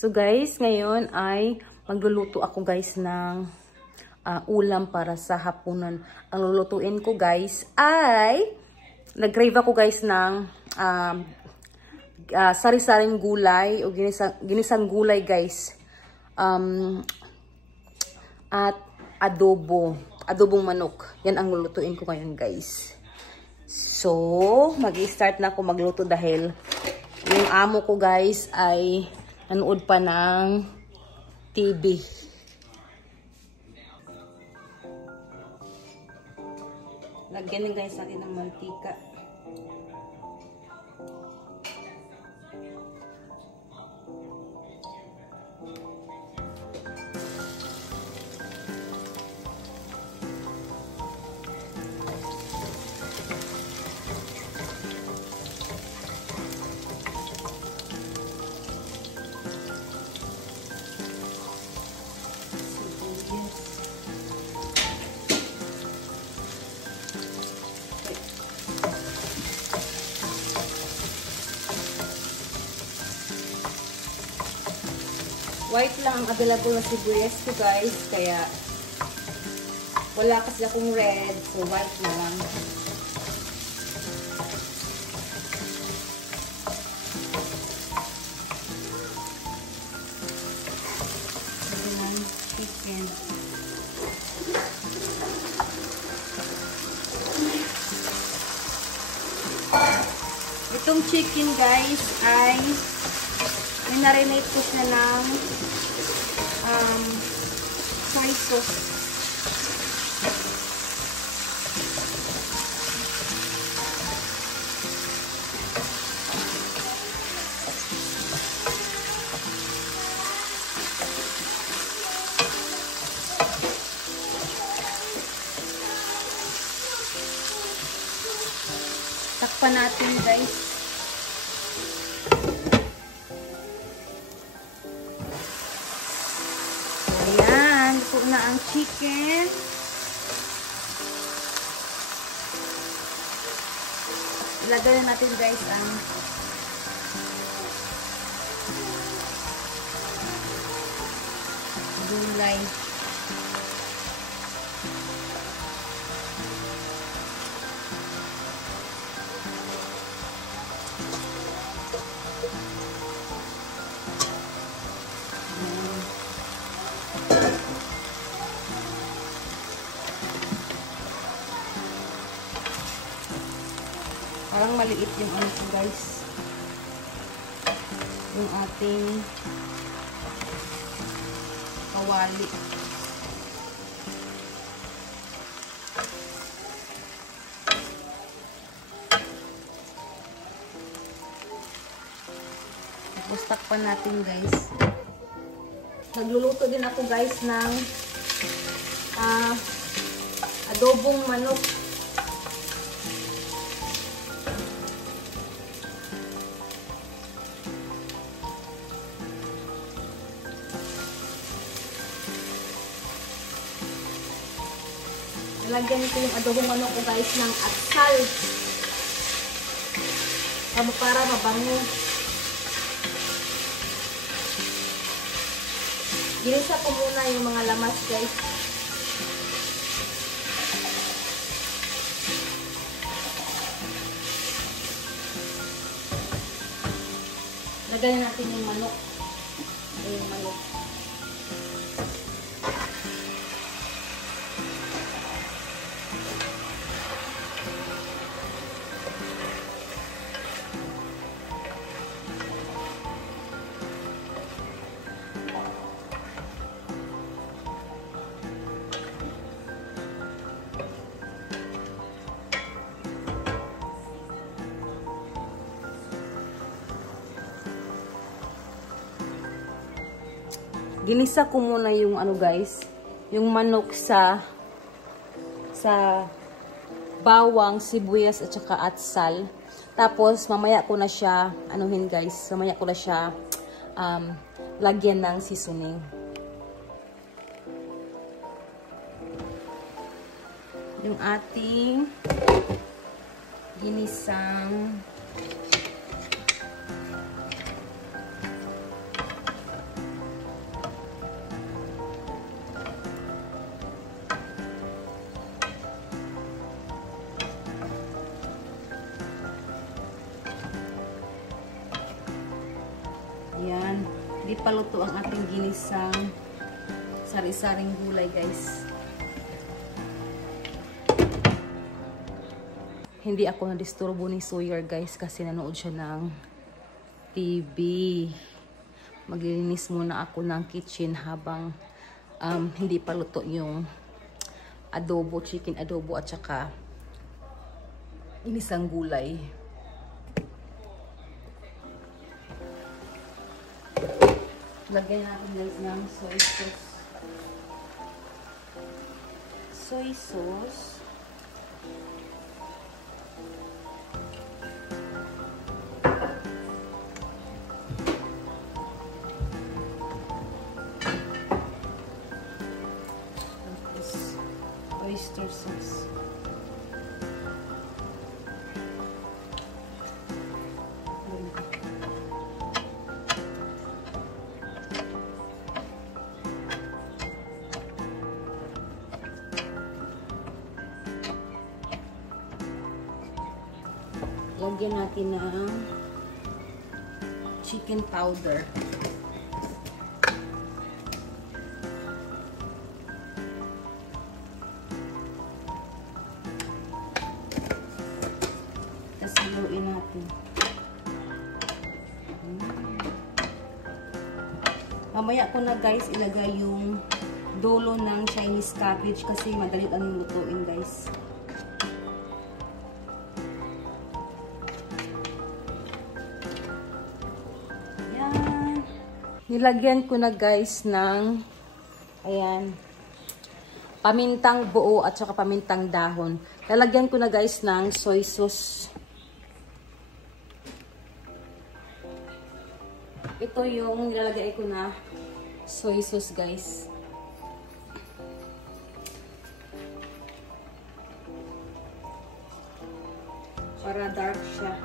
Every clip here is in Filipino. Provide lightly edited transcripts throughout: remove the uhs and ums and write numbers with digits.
So guys, ngayon ay magluluto ako guys ng ulam para sa hapunan. Ang lulutuin ko guys ay nag-crave ako guys ng sari-saring gulay o ginisang gulay guys. At adobong manok. Yan ang lulutuin ko ngayon guys. So, mag-i-start na ako magluto dahil yung amo ko guys ay nanood pa ng TV. Lagyan din guys natin ng mantika. White lang ang available na sibuyas ko guys, kaya wala kasi akong red, so white na lang. Ayan, chicken. Itong chicken guys ay minarinate ko siya ng soy sauce. Takpan natin guys. Ito na ang chicken. Ilagay na natin guys ang gulay. Parang maliit yung ano ko guys. Yung ating kawali. Tapos takpan natin guys. Nagluluto din ako guys ng adobong manok. Lagyan ko yung adobong manok ko guys ng atsal para mabango. Ginisa ko muna yung mga lamas guys. Lagyan natin yung manok. Yung manok. Ginisa ko muna yung ano guys, yung manok sa bawang, sibuyas at saka atsal. Tapos mamaya ko na siya anuhin guys, mamaya ko na siya lagyan ng seasoning. Yung ating ginisang Hindi pa luto ang ating ginisang sari-saring gulay, guys. Hindi ako na-disturbo ni Sawyer, guys, kasi nanood siya ng TV. Maglilinis muna ako ng kitchen habang hindi pa luto yung adobo, chicken adobo at saka inisang gulay. Lagyan natin guys ng soy sauce. Soy sauce. Oyster sauce. Lagyan natin ng chicken powder. Tapos haluin natin. Mamaya ko na guys ilagay yung dulo ng Chinese cabbage kasi madali ang lutuin guys. Nilagyan ko na guys ng ayan, pamintang buo at saka pamintang dahon. Lalagyan ko na guys ng soy sauce. Ito yung nilalagay ko na soy sauce guys. Para dark siya.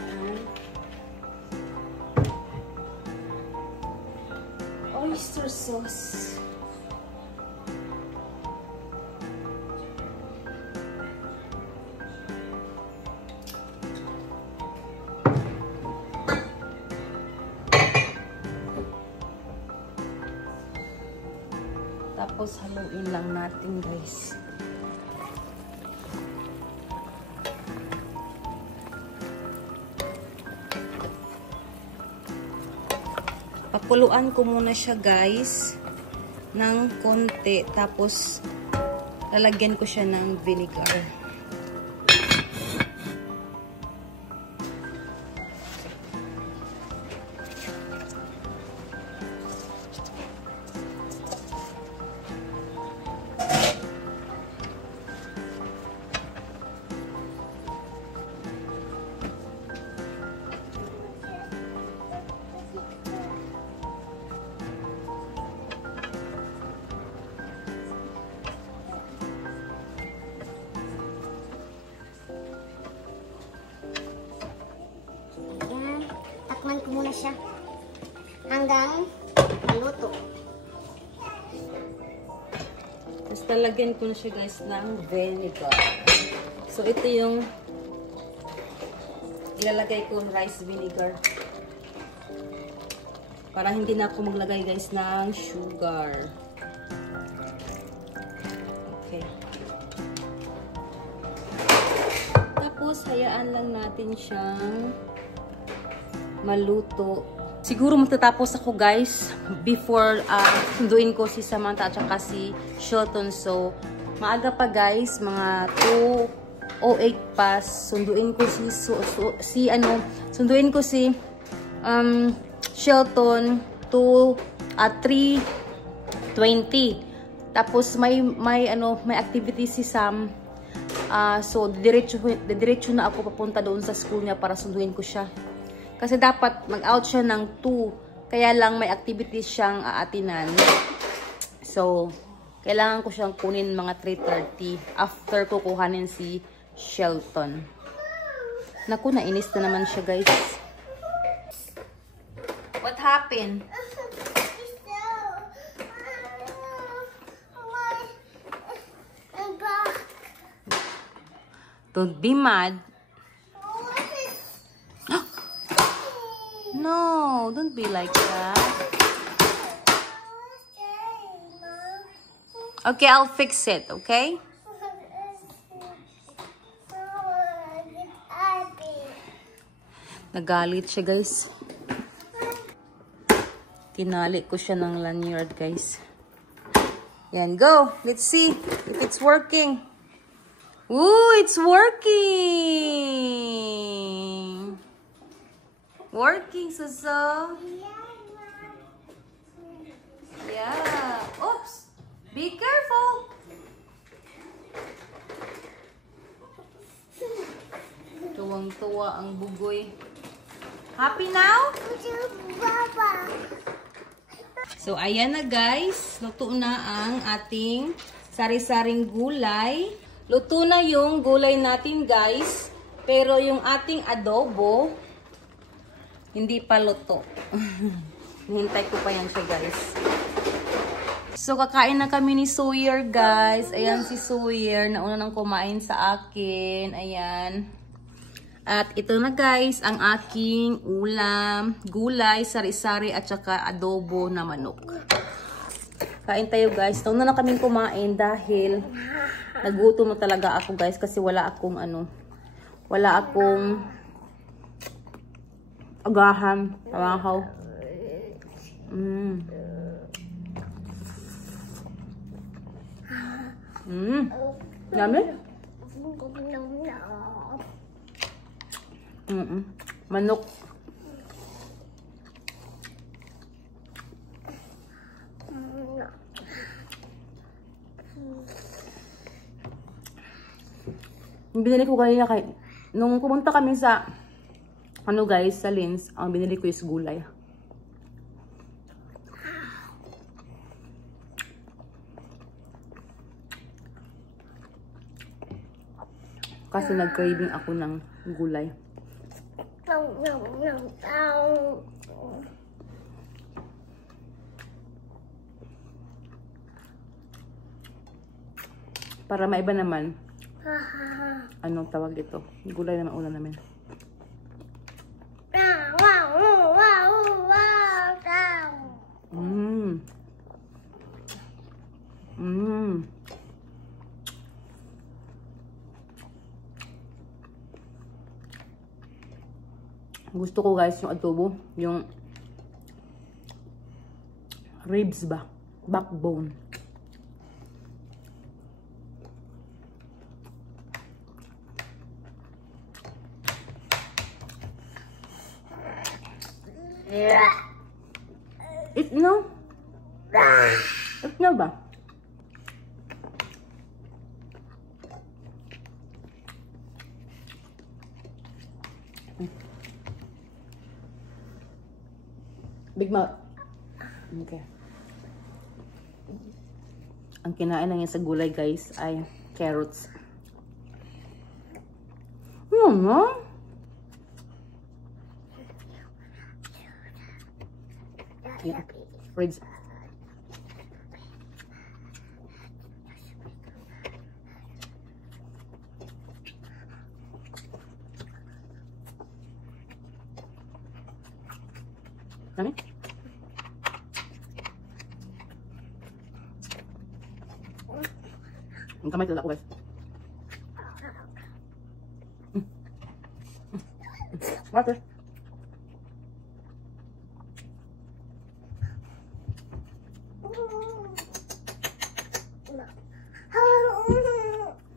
Ayan. Oyster sauce. Tapos haluin lang natin guys. Pakuluan ko muna siya guys ng konti, tapos lalagyan ko siya ng vinegar. Takman ko muna siya hanggang maluto. Tapos talagyan ko na siya guys ng vinegar. So ito yung ilalagay ko ng rice vinegar. Para hindi na ako maglagay guys ng sugar. Okay. Tapos hayaan lang natin siyang maluto. Siguro matatapos ako guys before sunduin ko si Samantha at saka si Shelton. So maaga pa guys, mga 2:08 pa. Sunduin ko si Shelton to 3:20. Tapos may activity si Sam. So diretso na ako papunta doon sa school niya para sunduin ko siya. Kasi dapat mag-out siya ng 2. Kaya lang may activities siyang aatinan. So, kailangan ko siyang kunin mga 3:30 after ko kuhanin si Shelton. Naku, nainis na naman siya guys. What happened? Don't be mad. No, No, don't be like that. Okay, I'll fix it, okay? Nagalit siya, guys. Tinali ko siya ng lanyard, guys. Yan, go. Let's see if it's working. Ooh, it's working. Working, Suso. Yeah. Oops. Be careful. Tuwang-tuwa ang bugoy. Happy now? So, ayan na guys. Luto na ang ating sari-saring gulay. Luto na yung gulay natin guys. Pero yung ating adobo, hindi pa luto. Hintay ko pa yan siya guys. So, kakain na kami ni Sawyer guys. Ayan si Sawyer. Nauna nang kumain sa akin. Ayan. At ito na guys, ang aking ulam, gulay, sari-sari at saka adobo na manok. Kain tayo guys. Nauna na kaming kumain dahil nagutom na talaga ako guys kasi wala akong agahan, tawahaw. Yummy? Manok. Binili ko kanina nung pumunta kami sa guys, sa Linz, ang binili ko is gulay. Kasi nag-craving ako ng gulay. Para maiba naman. Anong tawag dito? Gulay na mauna namin. Gusto ko guys yung adobo, yung ribs ba? Backbone. It no? It no ba? Big mouth. Okay. Ang kinain na sa gulay guys ay carrots. No? Yeah. Fridge. Dami? Ang kamay talaga ko guys. Water.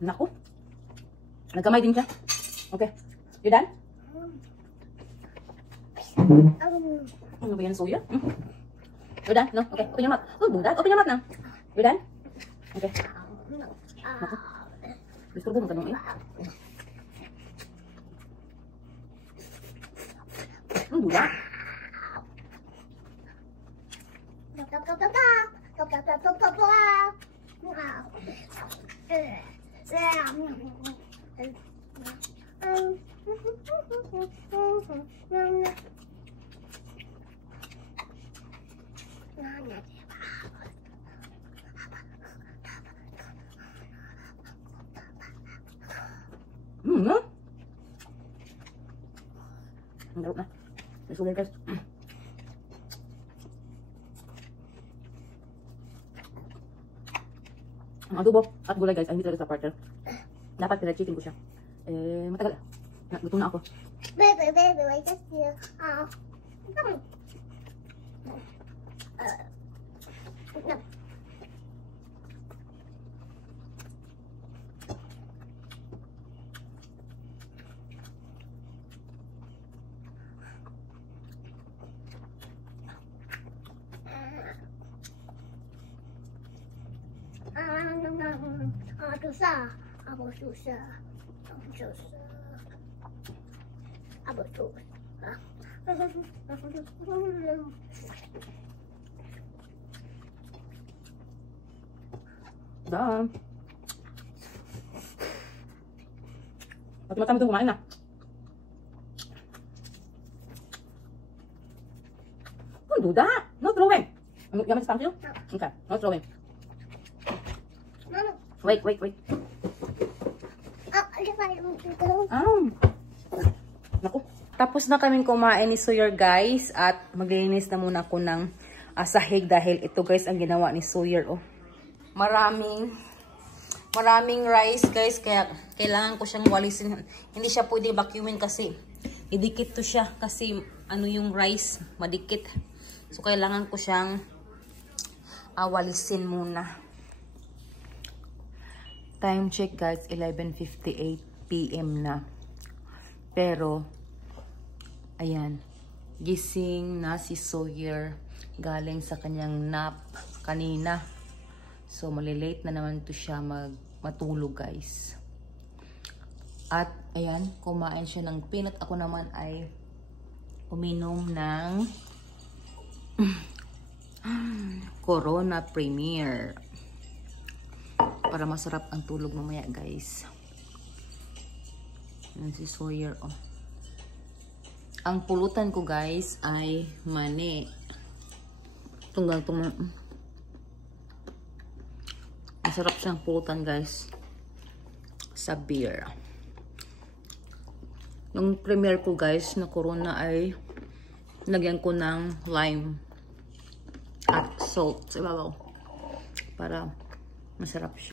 Naku. Nagkamay din siya. Okay. You done? Ano ba yan, Sawyer? You done? No? Okay. Open your mouth. Oh, budak. Open your mouth now. You done? Okay. Naku. Disturbo mo tanong eh. Budak. No? Ang garap na. Sugar guys. Ang adobo at gulay guys, ay hindi talaga sa partner. Dapat pila chicken ko siya. Eh, matagal. Gutom na ako. Baby, wait, just here. No. Susah. Apa susah? Susah. Apa susah? Dah. Mati-mati itu kumain na. Kung duda, no throwing. Gamit sa tangkil? Okay, no throwing. Wait. Naku. Tapos na kaming kumain ni Sawyer guys at maglilinis na muna ako ng sahig dahil ito guys ang ginawa ni Sawyer. Oh. Maraming rice guys kaya kailangan ko siyang walisin. Hindi siya pwede vacuumin kasi idikit to siya kasi ano yung rice madikit. So kailangan ko siyang walisin muna. Time check guys, 11:58 PM na. Pero, ayan, gising na si Sawyer galing sa kanyang nap kanina. So, malilate na naman to siya matulog guys. At, ayan, kumain siya ng peanut. Ako naman ay uminom ng Corona Premier. Para masarap ang tulog mamaya guys. Yan si Sawyer oh. Ang pulutan ko guys ay mani. Tunggal. Masarap siyang pulutan guys. Sa beer. Yung premier ko guys na Corona ay lagyan ko ng lime at salt sa ibabaw. Para masarap siya.